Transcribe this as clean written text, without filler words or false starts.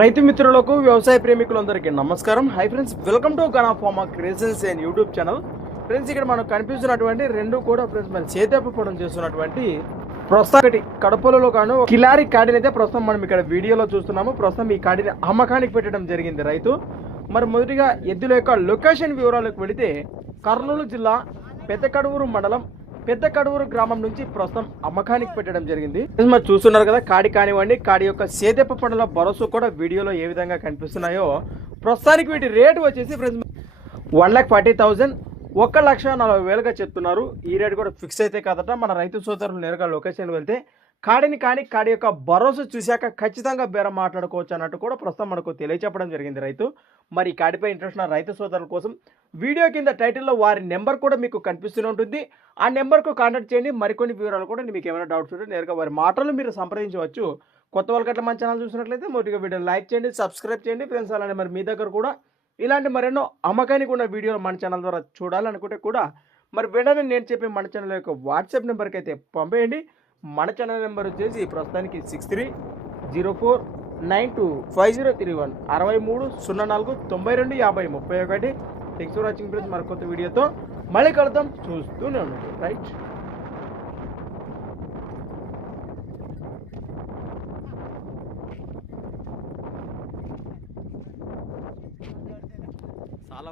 రైతు మిత్రులకు వ్యవసాయ ప్రేమికులందరికీ నమస్కారం. Hi friends, welcome to Gana pharma creations and YouTube channel. Friends, ఇక్కడ మనకు కనిపిస్తున్నటువంటి రెండు కూడా ఫ్రెండ్స్ మన చేతపడం చేస్తున్నటువంటి ప్రస్తుతం కడపలలో కాను కిలారి కాడిని అయితే ప్రస్తుతం మనం ఇక్కడ వీడియోలో చూస్తున్నాము. ప్రస్తుతం ఈ కాడిని అమ్మకానికి పెట్టడం జరిగింది రైతు. మరి మొదటిగా ఎద్దుల యొక్క లొకేషన్ వివరాలకు వెళితే కర్నూలు జిల్లా పెద్దకడూరు మండలం పెద్దకడూరు గ్రామం నుంచి ప్రస్తుతం అమ్మకానికి పెట్టడం జరిగింది. మరి చూస్తున్నారు కదా, కాడి కానివ్వండి, కాడి యొక్క సేదెప్ప పండ్ల భరోసా కూడా వీడియోలో ఏ విధంగా కనిపిస్తున్నాయో. ప్రస్తుతానికి వీటి రేటు వచ్చేసి ఫ్రెండ్స్ 1,40,000 1,40,000గా చెప్తున్నారు. ఈ రేటు కూడా ఫిక్స్ అయితే కదట. మన రైతు సోదరులు నేరుగా లొకేషన్ వెళ్తే కాడిని కానీ కాడి యొక్క భరోసా చూశాక ఖచ్చితంగా బేరం మాట్లాడుకోవచ్చు అన్నట్టు కూడా ప్రస్తుతం మనకు తెలియచెప్పడం జరిగింది రైతు. మరి కాడిపై ఇంట్రెస్ట్ ఉన్న రైతు సోదరుల కోసం వీడియో కింద టైటిల్లో వారి నెంబర్ కూడా మీకు కనిపిస్తూనే ఉంటుంది. ఆ నెంబర్కు కాంటాక్ట్ చేయండి. మరికొన్ని వివరాలు కూడా మీకు ఏమైనా డౌట్స్ ఉంటే నేరుగా వారి మాటలు మీరు సంప్రదించవచ్చు. కొత్త వాళ్ళకట్లా మన ఛానల్ చూసినట్లయితే మొదటిగా వీడియో లైక్ చేయండి, సబ్స్క్రైబ్ చేయండి ఫ్రెండ్స్. అలానే మరి మీ దగ్గర కూడా ఇలాంటి మరెన్నో అమ్మకానికి ఉన్న వీడియోలు మన ఛానల్ ద్వారా చూడాలనుకుంటే కూడా మరి వెంటనే నేను చెప్పే మన ఛానల్ యొక్క వాట్సాప్ నెంబర్కి అయితే పంపేయండి. మన ఛానల్ నెంబర్ వచ్చేసి ప్రస్తుతానికి 6304925031 6304925031. Thanks for watching friends. మరి కొత్త వీడియోతో మళ్ళీ కలుద్దాం. చూస్తూనే ఉండండి. రైట్. చాలా